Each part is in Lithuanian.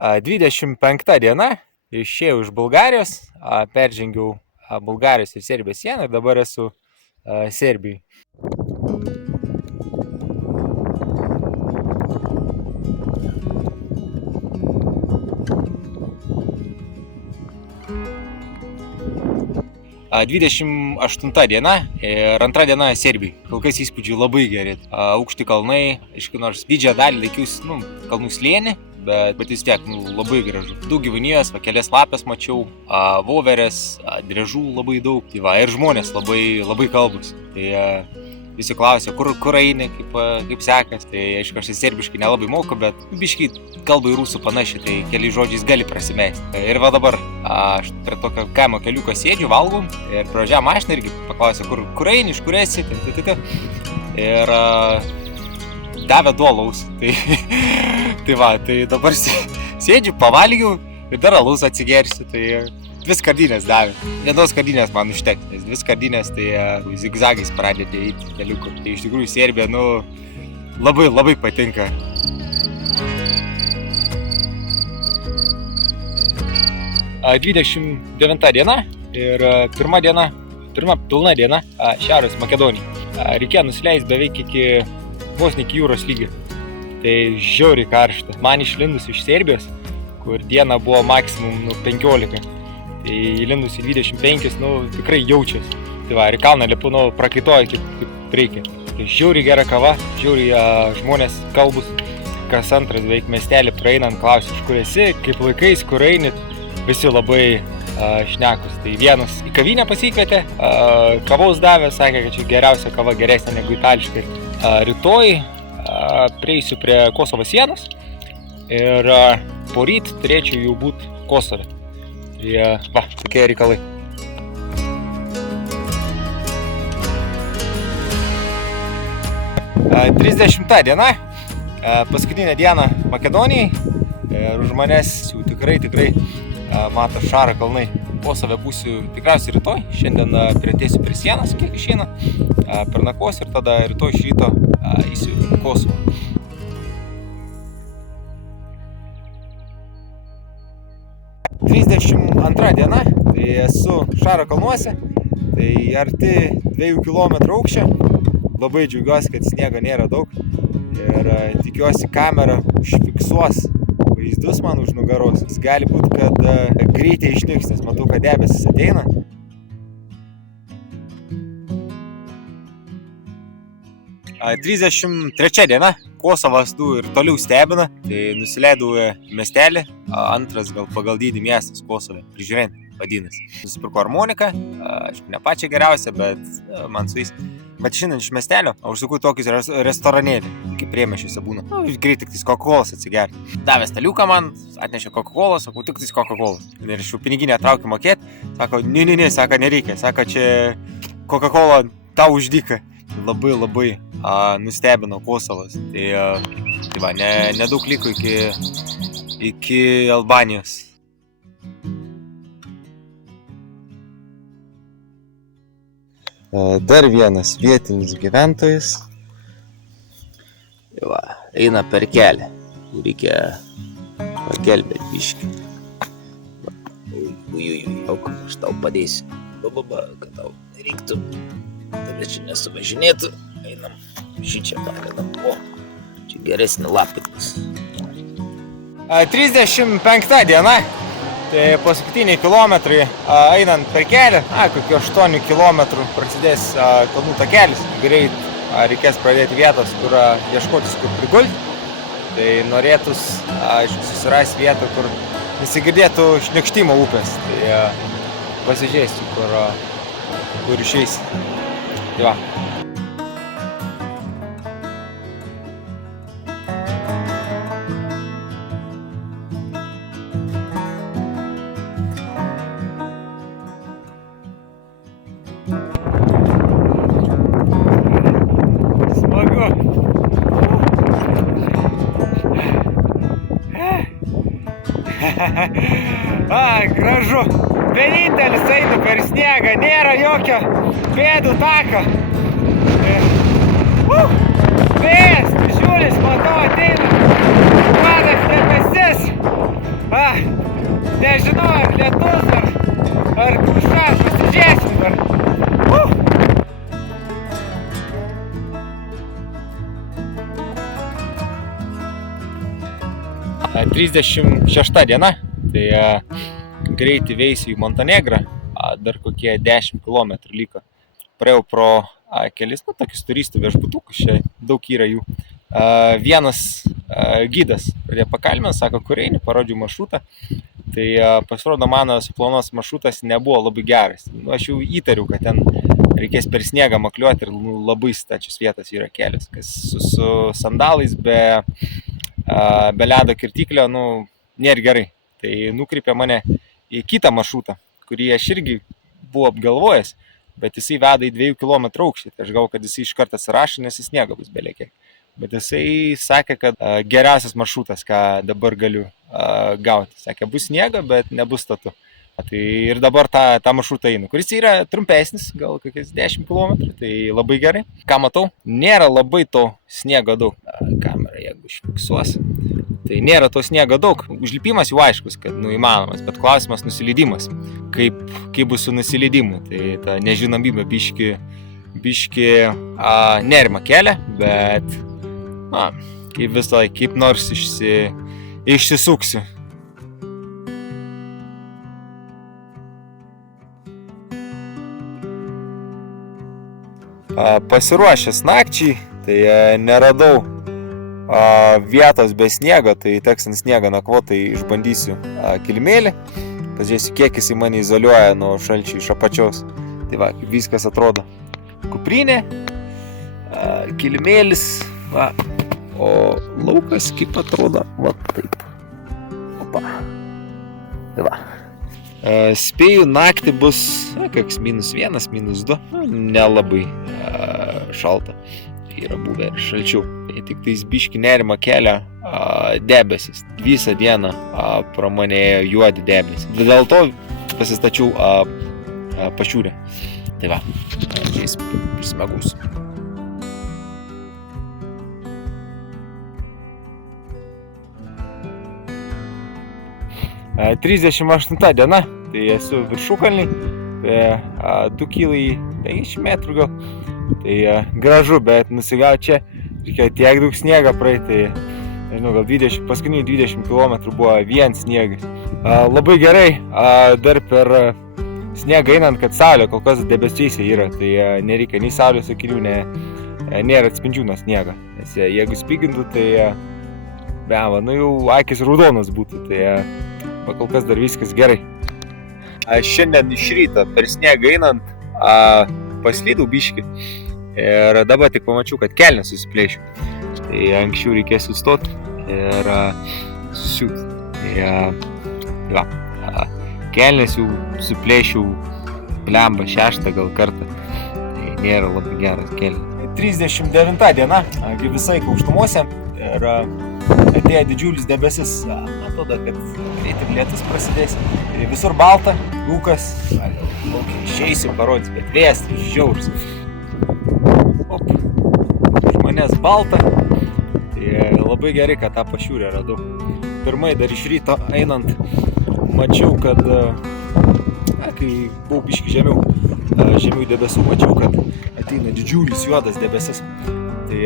25 diena, išėjau iš Bulgarijos, peržengiau Bulgarijos ir Serbijos sieną ir dabar esu Serbijai. A, 28 diena ir 2 diena Serbijai. Kol kas įspūdžiai labai geri. Aukšti kalnai, aišku, nors didžiąją dalį laikiausi, kalnų slėnį, bet vis tiek, labai gražu. Daug gyvūnijos, kelias lapės mačiau, voverės, driežų labai daug. Tai va, ir žmonės labai kalbus. Tai visi klausia, kur eini, kaip sekas. Tai aišku, aš serbiškai nelabai moku, bet biškai kalba į rusų panašiai, tai keliais žodžiais gali prasimesti. Ir va dabar aš prie tokio kaimo keliuko sėdžiu, valgau ir pravažiavo mašiną irgi paklausė, kur eini, iš kur esi. Ir davė duolaus. Tai va, tai dabar sėdžiu, pavalgiau ir dar alaus atsigersiu. Tai 2 skardinės davė. Vienos skardinės man užteks, nes 2 skardinės tai zigzagais pradėti eiti keliuku. Tai iš tikrųjų Serbija, labai patinka. A, 29 diena ir pirma pilna diena Šiaurės Makedonijai. Reikėjo nusileisti beveik vos iki jūros lygio. Tai žiauriai karšta. Man išlindus iš Serbijos, kur diena buvo maksimum 15. Tai įlindus į 25, tikrai jaučiasi. Tai va, ir kalną lipu, prakaitoja kaip reikia. Tai žiauriai gera kava, žiauriai žmonės kalbus. Kas antras beveik miestelį praeinant klausia, iš kur esi, kaip laikais, kur eini. Visi labai šnekus. Tai vienas į kavinę pasikvietė, kavos davė, sakė, kad čia geriausia kava, geresnė negu itališkai. Rytoj prieisiu prie Kosovo sienos ir poryt turėčiau jau būti Kosove. Tai tokie reikalai. 30 diena, paskutinė diena Makedonijai ir už manęs jau tikrai mato Šaro kalnai. Kosove būsiu tikriausiai rytoj, šiandien priartėsiu prie sienos, kiek išeina, pernakvosiu ir tada rytoj iš ryto eisiu į Kosovą. 32 diena, tai esu Šaro kalnuose, tai arti 2 km aukščio. Labai džiaugiuosi, kad sniego nėra daug ir tikiuosi kamera užfiksuos vaizdus man už nugaros. Gali būti, kad greitai išnyks, nes matau, kad debesis ateina. A, 33 diena, Kosovas ir toliau stebina, tai nusileidau miestelį, antras gal pagal dydį miestas Kosove, prižiūrint vadinasi. Nusipirko harmoniką, aišku, ne pačią geriausią, bet man su jais. Bet šiandien iš miestelio užsukau tokius restoranėlį, kaip priemiesčiuose būna. Greit tik Coca-Colas atsigerti. Davė staliuką man, atnešė Coca-Colas, sakau, tik Coca-Colas. Ir iš jų piniginę traukiu mokėti, sako, ne, sako, nereikia, sako, čia Coca-Cola tau už dyką. Labai nustebino Kosovas. Tai va, nedaug liko iki Albanijos. Dar vienas vietinis gyventojas. Va, eina per kelią. Reikia pagelbėti biškį. Ujujujau, aš tau padėsiu. Kad tau nereiktų. Tada čia nesuvažinėtų. Einam, šičia pagadam. O, čia geresnį lapikis. 35 diena. Tai paskutiniai kilometrai einant per kelią, kokiu 8 kilometrų prasidės kalnų takelis. Greit reikės pradėti vietos, kur ieškotis, kur prigulti. Tai norėtus, aišku, susirasti vietą, kur nesigirdėtų šniokštimo upės. Tai pasižiūrėsiu, kur išeis. Tai va. Gražu. Vienintelis einu per sniegą, nėra jokio pėdų tako. Vėjas, didžiulis, matau, ateina juodas debesis. 36 diena, tai greit įveisiu į Montenegrą, dar kokie 10 km liko. Praėjau pro kelis, tokius turistų viešbutukus, čia daug yra jų. Vienas gidas pradėjo pakalbint, sako, kur eini, parodžiau maršrutą. Tai pasirodo, mano suplanuotas maršrutas nebuvo labai geras. Aš jau įtariu, kad ten reikės per sniegą makliuoti ir labai stačios vietos yra kelias, kas su sandalais be ledo kirtiklio, nėra gerai. Tai nukreipė mane į kitą maršrutą, kurį aš irgi buvau apgalvojęs, bet jisai veda į 2 km aukštį. Tai aš galvoju, kad jisai iš karto atsirašo, nes jis sniego bus belekiek. Bet jisai sakė, kad geriausias maršrutas, ką dabar galiu gauti. Sakė, bus sniego, bet nebus statu. Tai ir dabar tą maršrutą einu, kuris yra trumpesnis, gal kokias 10 km, tai labai gerai. Ką matau, nėra labai to sniego daug. Kamera, jeigu užfiksuos, tai nėra to sniego daug. Užlipimas jau aiškus, kad įmanomas, bet klausimas nusileidimas. Kaip bus su nusileidimu, tai ta nežinomybė biški nerima kelia, bet kaip visai, kaip nors išsisuksiu. Pasiruošęs nakčiai, tai neradau vietos be sniego, tai teks ant sniego nakvoti, tai išbandysiu kilimėlį. Pažiūrėsiu, kiek jisai mane izoliuoja nuo šalčio iš apačios. Tai va, kaip viskas atrodo. Kuprinė, kilimėlis, o laukas kaip atrodo, va taip. Opa. Tai va. Spėju, naktį bus koks -1, -2, nelabai šalta, yra buvę ir šalčiau. Tik tais biški nerima kelia debesis. Visą dieną pro mane ėjo juodi debesis. Dėl to pasistačiau pašiūrę. Tai va, jais prismegūsiu. A, 38 diena, tai esu viršukalnį, 2 km 50 metrų gal. Tai gražu, bet nusigauti čia reikia tiek daug sniegą praeiti, nežinau, gal paskutiniai 20 km buvo vien sniegas. Labai gerai, dar per sniegą einant, kad saulė kol kas debesiuose yra, tai nereikia nei saulės akinių, nėra atspindžių nuo sniego. Nes jeigu spigintų, tai jau akis raudonas būtų, tai kol kas dar viskas gerai. Šiandien iš ryto per sniegą einant paslydau biškį ir dabar tik pamačiau, kad kelnes susiplėšiu. Tai anksčiau reikės sustoti ir susiūti. Tai kelnes jau suplėšiau blemba 6 gal kartą. Tai nėra labai geras kelnes. 39 diena, visai aukštumuose ir atėjo didžiulis debesis. Atrodo, kad greit ir lietus prasidės. Tai visur balta, rūkas. Išeisiu parodys, bet vėjas žiaurus. Iš manęs balta. Tai labai gerai, kad tą pašiūrę radau. Pirmai dar iš ryto einant mačiau, kad kai buvau biškį žemiau debesų, mačiau, kad ateina didžiulis juodas debesis. Tai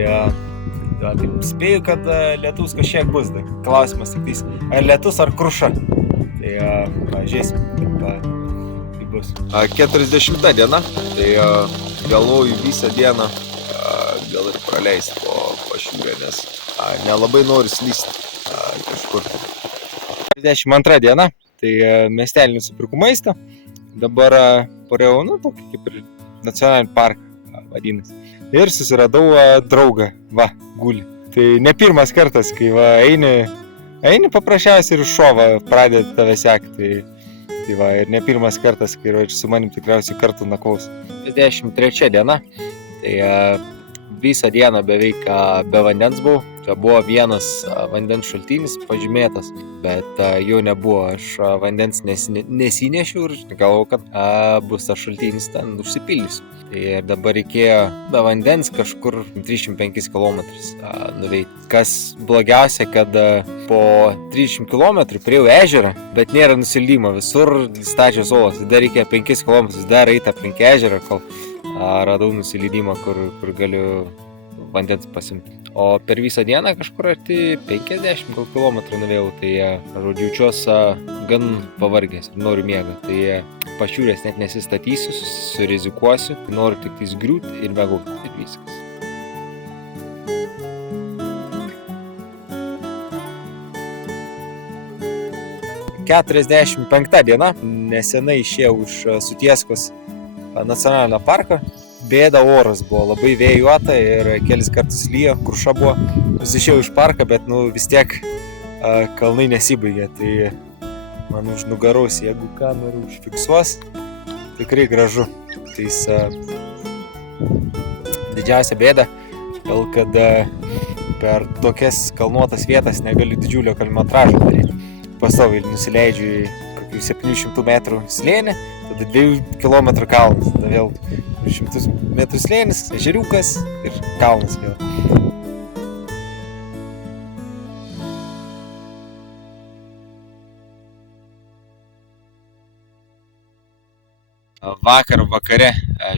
taip spėju, kad lietus kažkiek bus. Klausimas tik tais, ar lietus ar kruša. Tai žiūrėsim, kaip bus. 40 diena, tai galvoju visą dieną gal ir praleisti po pašiūrę, nes nelabai noriu slysti kažkur. 42 diena, tai miestelį nusipirku maistą. Dabar parėjau, tokį kaip ir nacionalinį parką vadinasi. Ir susiradau draugą, guli. Tai ne pirmas kartas, kai eini paprasčiausiai ir šova pradeda tave sekti. Tai ir ne pirmas kartas, kai su manim tikriausiai kartu nakvaus. 53 diena, tai visą dieną beveik be vandens buvau. Čia buvo vienas vandens šaltinis pažymėtas, bet jo nebuvo. Aš vandens nesinešiu ir galvojau, kad bus tas šaltinis ten užsipildysiu. Tai dabar reikėjo be vandens kažkur 35 km nuveikti. Kas blogiausia, kad po 30 km priėjau ežerą, bet nėra nusileidimo, visur stačios uolos. Dar reikėjo 5 km dar eiti aplink ežerą, kol radau nusileidimą, kur galiu vandens pasimti. O per visą dieną kažkur arti 50 kilometrų nuvėjau, tai žodžiu, jaučiuosi gan pavargęs ir noriu miegą. Tai pašiūrės net nesistatysiu, surizikuosiu, noriu tik tais griūti ir miegoti ir viskas. ...45 diena, nesenai išėjau iš Sutieskos nacionalinio parko. Bėda oras buvo, labai vėjuota ir kelis kartus lyjo, kruša buvo. Išėjau iš parką, bet vis tiek kalnai nesibaigė. Tai man už nugaros, jeigu kamerą užfiksuos, tikrai gražu. Tai didžiausia bėda, gal kad per tokias kalnuotas vietas negaliu didžiulio kilometražo daryti. Pastoviai nusileidžiu į kokių 700 metrų slėnį, tada 2 kilometrų kalnas, tada vėl 100 metrų slėnis, ežeriukas ir kalnas vėl. Vakare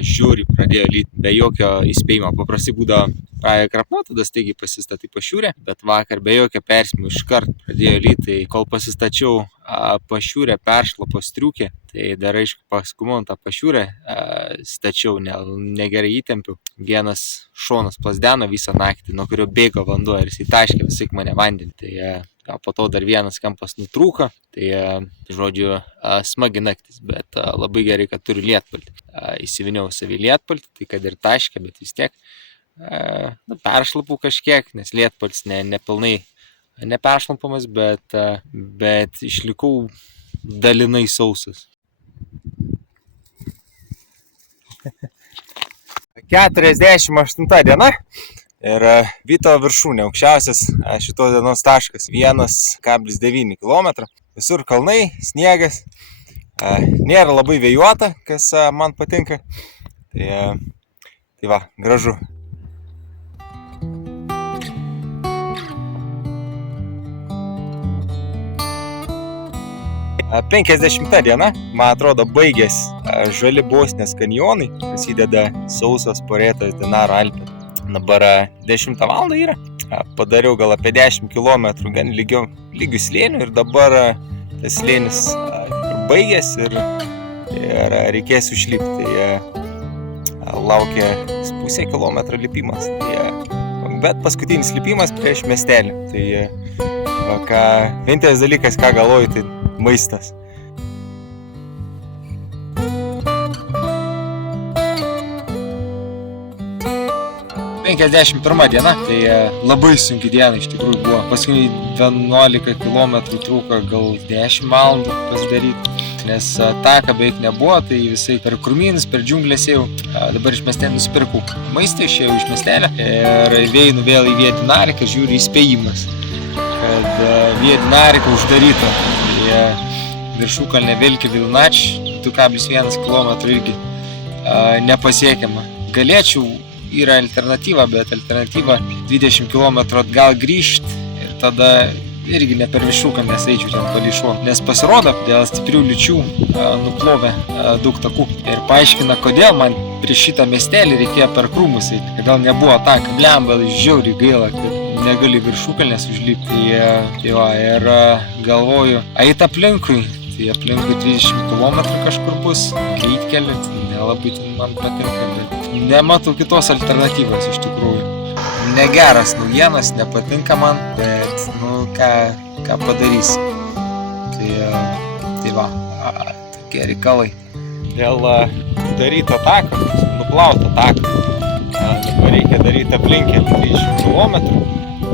žiūri pradėjo lyti be jokio įspėjimo. Paprastai būdavo pradėjo krapnuot, tada staigiai pasistatai pašiūrę, bet vakar be jokio perspėjimo iškart pradėjo lyti. Tai kol pasistačiau pašiūrę peršlapo striukė, tai dar aišku paskumon tą pašiūrę stačiau, negerai įtempiau. Vienas šonas plazdeno visą naktį, nuo kurio bėgo vanduo ir jisai taškė visai mane vandenį. Tai po to dar vienas kampas nutrūko, tai žodžiu smagi naktis, bet labai gerai, kad turiu lietpaltį. Įsiviniau savį lietpaltį, tai kad ir taškė, bet vis tiek peršlapu kažkiek, nes lietpaltis nepilnai neperšlampamas, bet išlikau dalinai sausas. 48 diena ir Vyto viršūnė, aukščiausias šitos dienos taškas 1,9 km. Visur kalnai, sniegas, nėra labai vėjuota, kas man patinka. Tai va, gražu. A 50 diena, man atrodo, baigės žali Bosnės kanjonai, prasideda sausas porėtas Dinaro Alpė. Dabar 10 valandą yra, padariau gal apie 10 km gan lygių slėnių ir dabar tas slėnis baigės ir reikės užlipti. Tai laukia pusę kilometro lipimas, bet paskutinis lipimas prieš miestelį. Tai vienintelis dalykas, ką galvoju, tai maistas. 51 diena, tai labai sunki diena iš tikrųjų buvo. Paskui 11 km trūko gal 10 valandų pasidaryti, nes taką beveik nebuvo, tai visai per krūmynus, per džiunglės ėjau. Dabar iš miestelio nusipirkau maistą, išėjau iš miestelio ir einu vėl į Via Dinariką, žiūriu įspėjimas, kad Via Dinarika uždaryta. Viršukalnė Veliki Vilnač 2,1 km irgi nepasiekiama. Galėčiau, yra alternatyva, bet alternatyva 20 km atgal grįžti ir tada irgi ne per viršukalnės eičiau ten palei šoną. Nes pasirodo, dėl stiprių liūčių nuplovė daug takų. Ir paaiškina, kodėl man prieš šitą miestelį reikėjo per krūmus eiti. Gal nebuvo taką, blemba, žiauriai gaila, kad negali viršukalnės užlipti. Ir galvoju, eit aplinkui. Tai aplinkui 30 km kažkur bus, greitkeliu, nelabai man patinka, bet nematau kitos alternatyvos iš tikrųjų. Negeras naujienas, nepatinka man, bet ką padarys. Tai va, tokie reikalai. Dėl daryto tako, nuplauto tako, dabar reikia daryti aplinkelį 30 km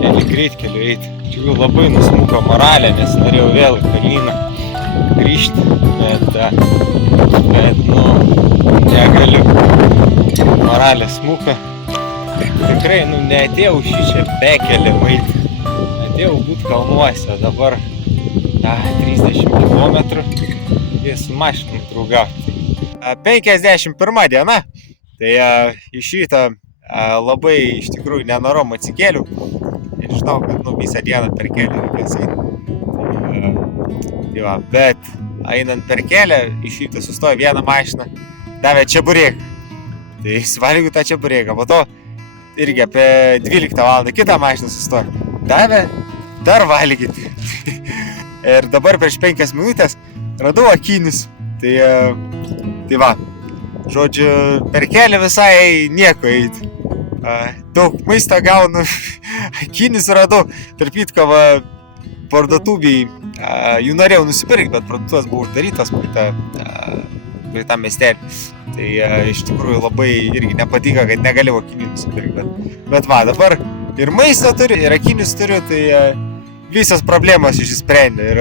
ir greitkeliu eiti. Čia labai nusmuko moralė, nes norėjau vėl į kalnyną grįžti, bet negaliu. Moralė smuka. Tikrai, neatėjau šičia bekelį eiti. Atėjau būt kalnuose, dabar 30 km ir su mašinu draugauti. 51 diena, tai iš ryto labai iš tikrųjų nenorom atsikėliau ir žinau, kad visą dieną per kelią reikės eiti. Bet einant per kelią, iš ryto sustojo vieną mašiną, davė čeburėką. Tai suvalgiau tą čeburėką, po to irgi apie 12 valandą kitą mašiną sustojo. Davė dar valgyti. Ir dabar prieš 5 minutės radau akinius. Tai va, žodžiu, per kelią visai nieko eiti. Daug maisto gaunu, akinius radau. Tarp kitko, va, parduotuvėj, jų norėjau nusipirkti, bet parduotuvės buvo uždarytos prie tą miestelį. Tai iš tikrųjų labai irgi nepatiko, kad negalėjau akinių nusipirkti. Bet va, dabar ir maisto turiu, ir akinius turiu, tai visos problemos išsisprendė. Ir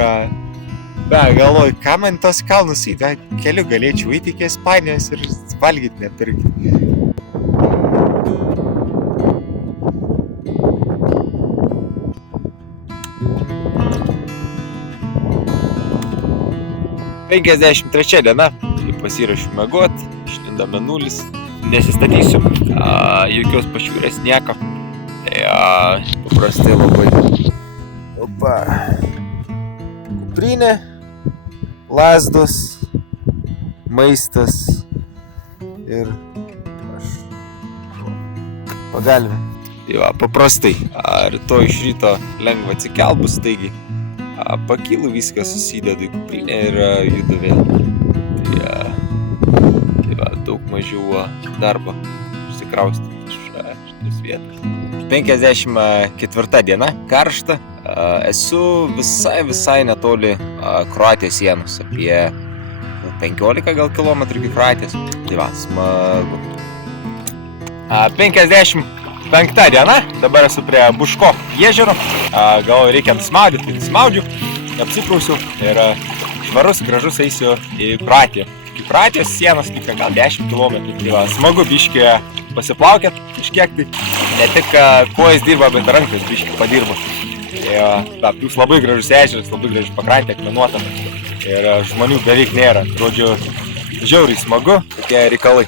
galvoju, ką man tos kalnus eiti, keliu galėčiau eiti iki Ispanijos ir valgyti nepirkti. Trečia diena, kai pasiruošiu miegot, išlindo mėnulis, nesistatysiu, jokios pašiūrės, nieko. Tai paprastai labai. Opa. Kuprinė, lazdos, maistas ir pagalvė. Tai va, paprastai. Rytoj iš ryto lengva atsikelt bus, taigi pakylu, viską susidedu į kuprinę ir judu vėl. Tai va, daug mažiau darbo išsikraustyti iš šitos vietos. 54 diena, karšta. Esu visai netoli Kroatijos sienos, apie 15 gal kilometrų iki Kroatijos. Tai va, smagu. 55 diena, dabar esu prie Buško ežero. Galvoju, reikia smaudyti, tai smaudžiu, apsiprausiu ir švarus, gražus eisiu į Kroatiją. Iki Kroatijos sienos lieka gal 10 km. Tai va, smagu biškį pasiplaukėt kažkiek, tai ne tik kojas dirba, bet rankas biškį padirba. Tai jūs labai gražus ežeras, labai graži pakrantė, akmenuota ir žmonių beveik nėra. Žodžiu, žiauriai smagu, tokie reikalai.